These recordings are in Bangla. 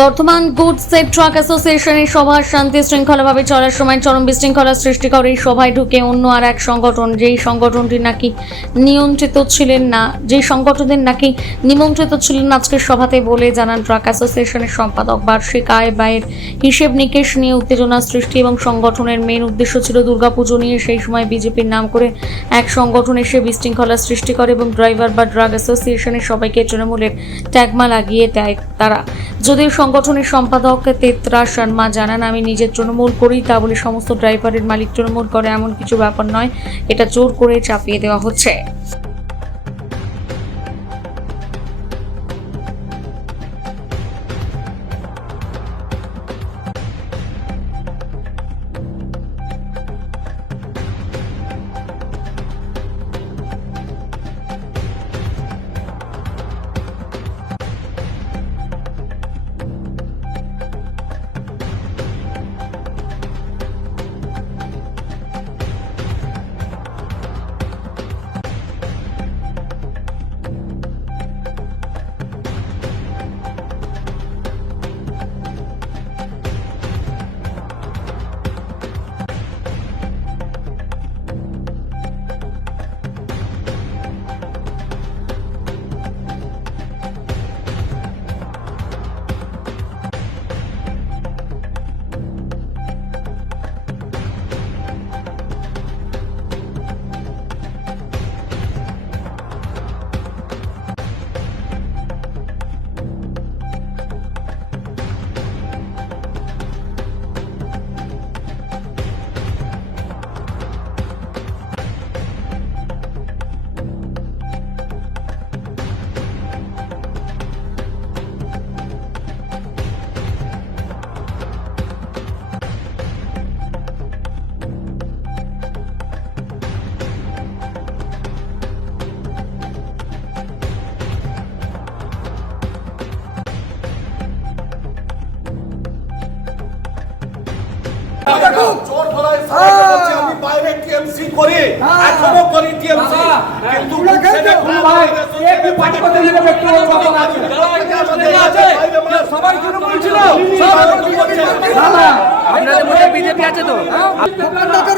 বর্তমান গুডস সেফ ট্রাক অ্যাসোসিয়েশনের সভা শান্তি শৃঙ্খলাভাবে চলার সময় চরম বিশৃঙ্খলা সৃষ্টি করে এই সভায় ঢুকে অন্য আর এক সংগঠন, যেই সংগঠনটি নাকি নিয়ন্ত্রিত ছিলেন না, যেই সংগঠনের নাকি নিমন্ত্রিত ছিলেন আজকের সভাতে বলে জানান ট্রাক অ্যাসোসিয়েশনের সম্পাদক। বার্ষিক আয় ব্যয়ের হিসেব নিকেশ নিয়ে উত্তেজনা সৃষ্টি এবং সংগঠনের মেন উদ্দেশ্য ছিল দুর্গাপুজো নিয়ে। সেই সময় বিজেপির নাম করে এক সংগঠন এসে বিশৃঙ্খলা সৃষ্টি করে এবং ড্রাইভার বা ড্রাগ অ্যাসোসিয়েশনের সবাইকে তৃণমূলের ট্যাগমা লাগিয়ে দেয় তারা। যদিও সংগঠনের সম্পাদক তেতরা শর্মা জানান, আমি নিজে তৃণমূল করি, তা বলে সমস্ত ড্রাইভারের মালিক তৃণমূল করে এমন কিছু ব্যাপার নয়, এটা জোর করে চাপিয়ে দেওয়া হচ্ছে। চোর ধরায় আমি বাইরে টিএমসি করি, এখনো করি টিএমসি, কিন্তু সবাই তৃণমূল ছিল, আপনাদের মধ্যে বিজেপি আছে তো?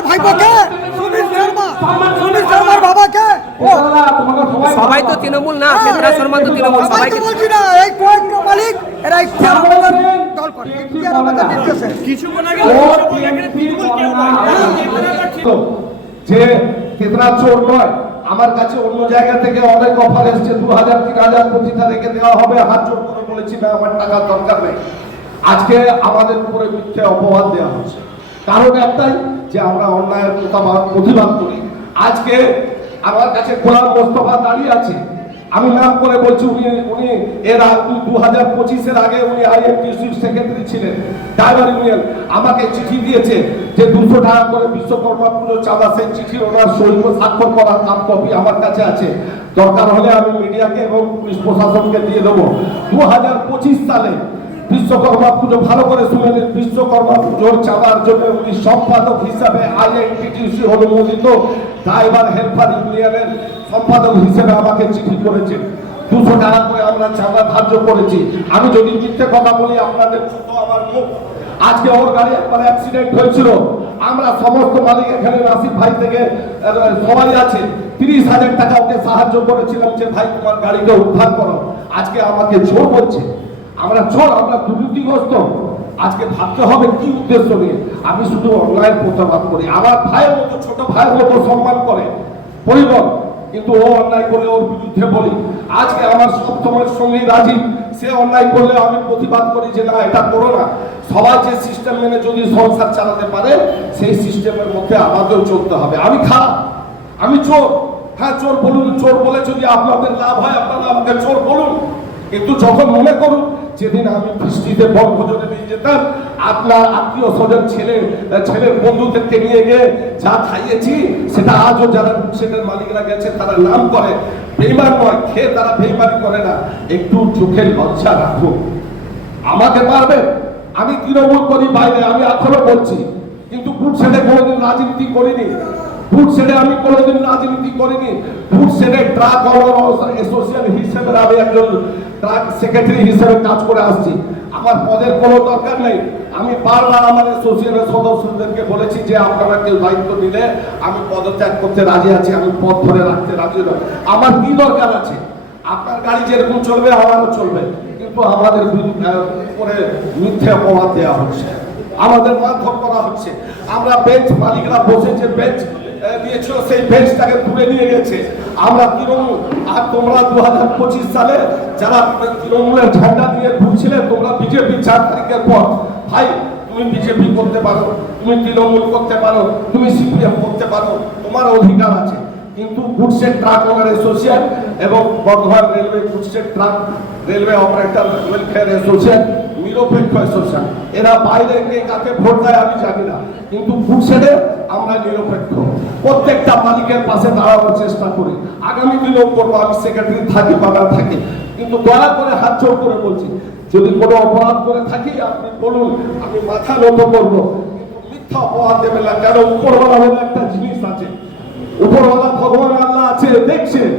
ভাইপোকে সুনীল শর্মার বাবাকে সবাই তো তৃণমূল না, তেতরা শর্মা তো তৃণমূল। সবাই তো বলছি না, এই কয়েকটা মালিক এরা ইখতিয়ার আমাদের দল করে, ইখতিয়ার আমাদের নির্দেশে কিছুক্ষণ আগে যে তেতরা চোর নয়। আমার কাছে অন্য জায়গা থেকে অনেক অফার এসছে, 2000 3000 প্রতিটা রেখে দেওয়া হবে। হাত জোর করে বলেছি না, আমার টাকার দরকার নেই। আজকে আমাদের উপরে মিথ্যে অপবাদ দেওয়া হচ্ছে, কারণ একটাই যে আমরা অন্যায়ের প্রতিবাদ করি। আজকে আমার কাছে গোলাম মোস্তফা দাঁড়িয়ে আছে, আমি নাম করে বলছি, উনি এর 2025-এর আগে উনি আইএনটিসির সেক্রেটারি ছিলেন, ড্রাইভার ইউনিয়ন। আমাকে চিঠি দিয়েছে যে 200 টাকা করে বিশ্বকর্মা পুজো চাঁদা, সেই চিঠি ওনার সই স্বাক্ষর করার নাম কপি আমার কাছে আছে। দরকার হলে আমি মিডিয়াকে এবং পুলিশ প্রশাসনকে দিয়ে দেবো। 2025 সালে বিশ্বকর্মা পুজো, ভালো করে শুনেন, বিশ্বকর্মা পুজোর চাঁদার জন্য উনি সম্পাদক হিসাবে আইএনটিটিসি অনুমোদিত ড্রাইভার হেল্পার ইউনিয়নের সম্পাদক হিসেবে আমাকে চিঠি করেছেন। 200 টাকা করে আমরা চাঁদা ধার্য করেছি। আমি যদি মিথ্যে কথা বলি আপনাদের ছোট আমার মুখ। আজকে ওর গাড়ি একবার অ্যাক্সিডেন্ট হয়েছিল, আমরা সমস্ত মালিক এখানে নাসির ভাই থেকে সবাই আছে, 30,000 টাকা ওকে সাহায্য করেছিলাম যে ভাই তোমার গাড়িকে উদ্ধার করো। আজকে আমাকে চোর বলছে, আমরা চোর, আমরা দুর্নীতিগ্রস্ত। আজকে ভাবতে হবে কি উদ্দেশ্য নিয়ে। আমি শুধু অন্যায়ের প্রতিবাদ করি, আমার ভাইয়ের মতো, ছোট ভাইয়ের মতো সম্মান করে পরিবার, কিন্তু ও অন্যায় করলে ওর বিরুদ্ধে বলি। আজকে আমার সবসময় সঙ্গী রাজীব, সে অন্যায় করলে আমি প্রতিবাদ করি যে না, এটা করো না। সবাই যে সিস্টেম মেনে যদি সংসার চালাতে পারে, সেই সিস্টেমের মধ্যে আমাদেরও চলতে হবে। আমি খারাপ, আমি চোর, হ্যাঁ চোর বলুন, চোর বলে যদি আপনাদের লাভ হয় আপনারা আমাকে চোর বলুন, কিন্তু যখন মনে করুন যেদিন আমি বৃষ্টিতে বনভোজনে নিয়ে যেতাম, আপনার আত্মীয় স্বজন ছেলের বন্ধুদেরকে নিয়ে গিয়ে যা খাইয়েছি, সেটা আজও যারা সেটার মালিকরা গেছে তারা নাম করে, বেইমান নয়, খেয়ে তারা বেইমানি করে না। একটু চোখের লজ্জা রাখুন। আমাকে পারবে, আমি তৃণমূল করি বাইরে, আমি এখনো বলছি, কিন্তু বুট ছেড়ে কোনোদিন রাজনীতি করিনি। বুট ছেড়ে আমি কোনোদিন রাজনীতি করিনি। বুট ছেড়ে ট্রাক অ্যাসোসিয়েশন হিসেবে আমি একজন ট্রাক সেক্রেটারি হিসেবে কাজ করে আসছি। আমার পদের কোনো দরকার নেই। আমি বারবার আমার অ্যাসোসিয়েশনের সদস্যদেরকে বলেছি যে আপনারা কেউ দায়িত্ব দিলে আমি পদত্যাগ করতে রাজি আছি, আমি পদ ধরে রাখতে রাজি নই। আমার কি দরকার আছে? আপনার গাড়ি যেরকম চলবে আমারও চলবে, কিন্তু আমাদের উপরে মিথ্যে অপবাদ দেওয়া হচ্ছে, আমাদের মারধর করা হচ্ছে। আমরা বেঞ্চ মালিকরা বসে যে বেঞ্চ দিয়েছিল সেই বেঞ্চটাকে তুলে নিয়ে গেছে। আমরা তৃণমূল, আর তোমরা 2025 সালে যারা তৃণমূলের ঝান্ডা নিয়ে ঘুরছিলে, তোমরা বিজেপি 4 তারিখের পর, ভাই তুমি বিজেপি করতে পারো, তুমি তৃণমূল করতে পারো, তুমি সিপিএম করতে পারো, তোমার অধিকার আছে। কিন্তু গুডসের ট্রাক ওনার অ্যাসোসিয়েশন এবং বর্ধমান রেলওয়ে গুডসের truck railway operator welfare association নিরপেক্ষ অ্যাসোসিয়েশন, এরা বাইরে কে কাকে ভোট দেয় আমি জানি না, কিন্তু গুডসেরে আমরা নিরপেক্ষ। প্রত্যেকটা মালিকের পাশে দাঁড়ানোর চেষ্টা করি। আগামী দিনেও করবো, আমি সেক্রেটারি থাকি বা না থাকি, কিন্তু দয়া করে হাত জোড় করে বলছি, যদি কোনো অপরাধ করে থাকি আপনি বলুন, আমি মাথা নত করবো, কিন্তু মিথ্যা অপরাধ দেবেন না। কেন উপরওয়ালা বলে একটা জিনিস আছে, উপরওয়ালা ভগবান আল্লাহ আছে, দেখছেন।